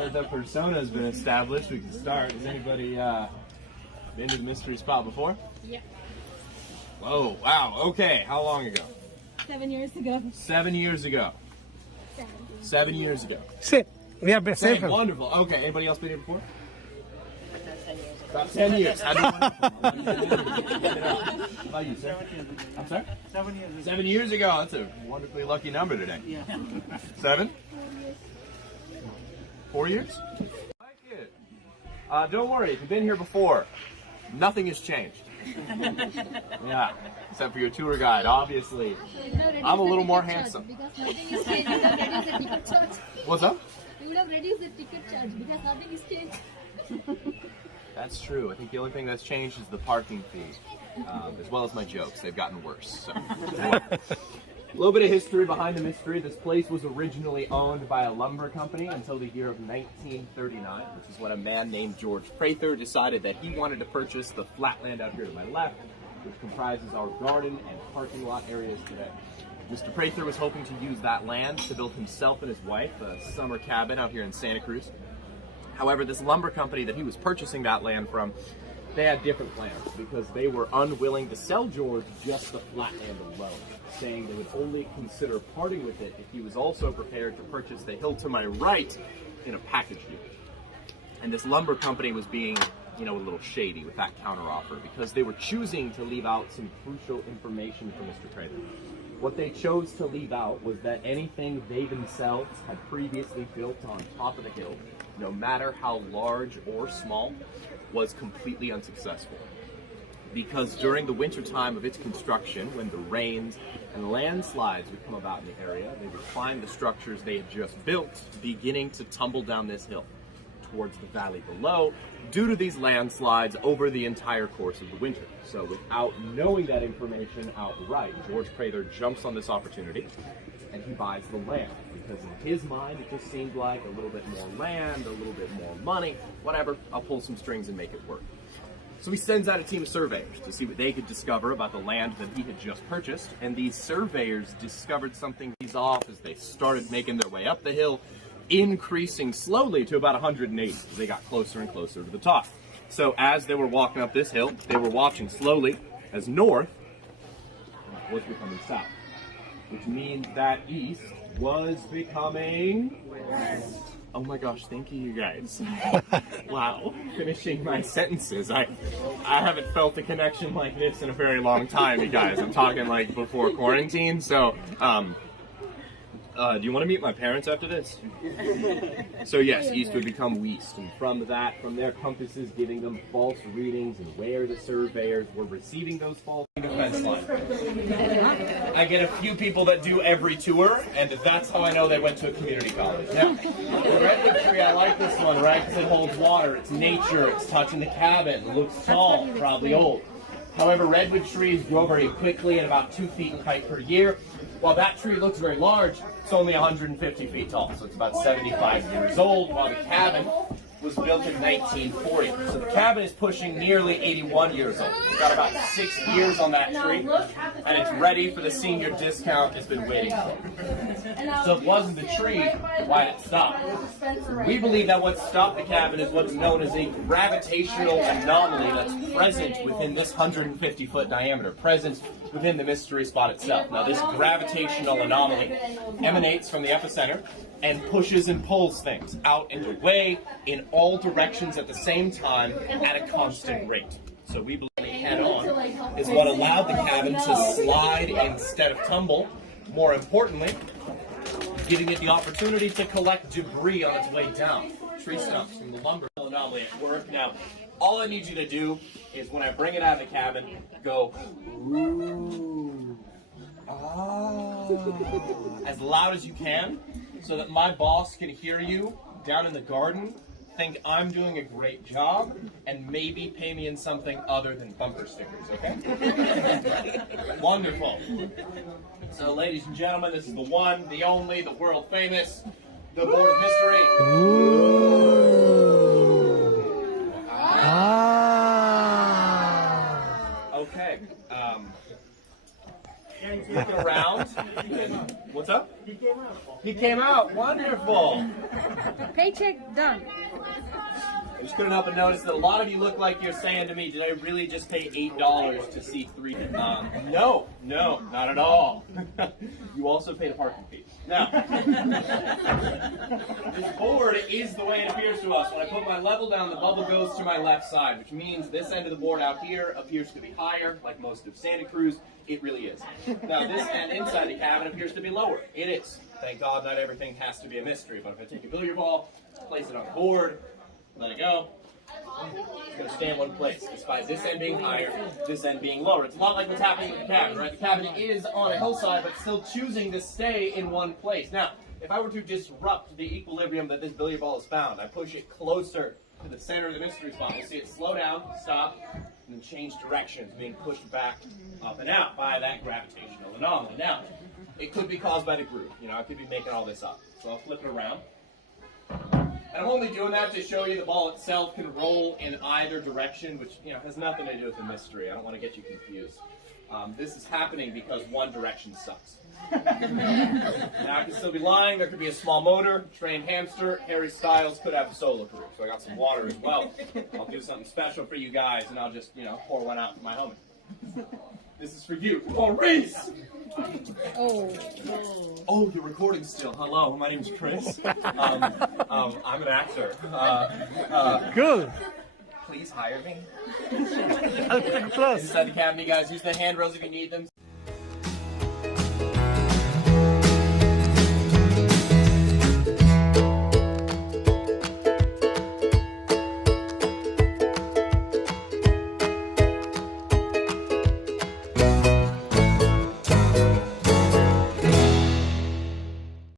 Now that the persona's been established, we can start. Has anybody been to the mystery spot before? Yeah. Oh, wow. Okay. How long ago? 7 years ago. 7 years ago. 7 years ago. Same. We have been Same. same. Wonderful. Okay. Anybody else been here before? About 10 years. How about you, sir? I'm sorry? 7 years ago. 7 years ago. That's a wonderfully lucky number today. Yeah. 7? 4 years? I like it. Don't worry, if you've been here before, nothing has changed. Yeah, except for your tour guide, obviously. I'm a little more handsome. Because nothing is changed. You would have reduced the ticket charge. What's up? You would have reduced the ticket charge because nothing is changed. That's true. I think the only thing that's changed is the parking fee, as well as my jokes. They've gotten worse. So. A little bit of history behind the mystery. This place was originally owned by a lumber company until the year of 1939, which is when a man named George Prather decided that he wanted to purchase the flat land out here to my left, which comprises our garden and parking lot areas today. Mr. Prather was hoping to use that land to build himself and his wife a summer cabin out here in Santa Cruz. However, this lumber company that he was purchasing that land from, they had different plans because they were unwilling to sell George just the flat land alone, saying they would only consider parting with it if he was also prepared to purchase the hill to my right in a package deal. And this lumber company was being, a little shady with that counteroffer because they were choosing to leave out some crucial information for Mr. Prather. What they chose to leave out was that anything they themselves had previously built on top of the hill, no matter how large or small, was completely unsuccessful. Because during the winter time of its construction, when the rains and landslides would come about in the area, they would find the structures they had just built beginning to tumble down this hill towards the valley below due to these landslides over the entire course of the winter. So without knowing that information outright, George Prather jumps on this opportunity and he buys the land because in his mind it just seemed like a little bit more land, a little bit more money, whatever, I'll pull some strings and make it work. So he sends out a team of surveyors to see what they could discover about the land that he had just purchased, and these surveyors discovered something he's off as they started making their way up the hill, increasing slowly to about 180 as they got closer and closer to the top. So as they were walking up this hill, they were watching slowly as north was becoming south, which means that east was becoming west. Oh my gosh, thank you guys. Wow, finishing my sentences. I haven't felt a connection like this in a very long time, you guys. I'm talking like before quarantine, so do you want to meet my parents after this? So yes, east would become west, and from their compasses giving them false readings and where the surveyors were receiving those false defense lines. I get a few people that do every tour, and that's how I know they went to a community college. Now, the redwood tree, I like this one, right? Because it holds water, it's nature, it's touching the cabin, it looks tall, probably old. However, redwood trees grow very quickly at about 2 feet in height per year. While that tree looks very large, it's only 150 feet tall, so it's about 75 years old, while the cabin was built in 1940. So the cabin is pushing nearly 81 years old. It's got about 6 years on that tree, and it's ready for the senior discount it's been waiting for. So if it wasn't the tree, why did it stop? We believe that what stopped the cabin is what's known as a gravitational anomaly that's present within this 150-foot diameter, present within the mystery spot itself. Now this gravitational anomaly emanates from the epicenter and pushes and pulls things out and away in all directions at the same time at a constant rate. So we believe head-on is what allowed the cabin to slide instead of tumble. More importantly, giving it the opportunity to collect debris on its way down. Tree stumps from the lumber anomaly at work. Now, all I need you to do is when I bring it out of the cabin, go, ooh, ah, as loud as you can, so that my boss can hear you down in the garden, think I'm doing a great job, and maybe pay me in something other than bumper stickers, okay? Wonderful. So, ladies and gentlemen, this is the one, the only, the world famous, the Board of Mystery. Ooh. Ah. Okay. Looking around, What's up? He came out. Wonderful. Paycheck done. I just couldn't help but notice that a lot of you look like you're saying to me, did I really just pay $8 to see 3? No, not at all. You also paid a parking fee. Now, this board is the way it appears to us. When I put my level down, the bubble goes to my left side, which means this end of the board out here appears to be higher, like most of Santa Cruz. It really is. Now, this end inside the cabin appears to be lower. It is. Thank God not everything has to be a mystery, but if I take a billiard ball, place it on the board, let it go, it's going to stay in one place, despite this end being higher, this end being lower. It's a lot like what's happening with the cabin, right? The cabin is on a hillside, but still choosing to stay in one place. Now, if I were to disrupt the equilibrium that this billiard ball has found, I push it closer to the center of the mystery spot. You'll see it slow down, stop, and then change directions, being pushed back up and out by that gravitational anomaly. Now, it could be caused by the groove. I could be making all this up. So I'll flip it around. And I'm only doing that to show you the ball itself can roll in either direction, which has nothing to do with the mystery. I don't want to get you confused. This is happening because one direction sucks. Now I could still be lying. There could be a small motor, trained hamster. Harry Styles could have a solo career. So I got some water as well. I'll do something special for you guys, and I'll just pour one out for my homie. This is for you, Maurice. Oh, you're recording still. Hello, my name's Chris. I'm an actor. Good. Please hire me. Plus. Inside the cabin, you guys use the handrails if you need them.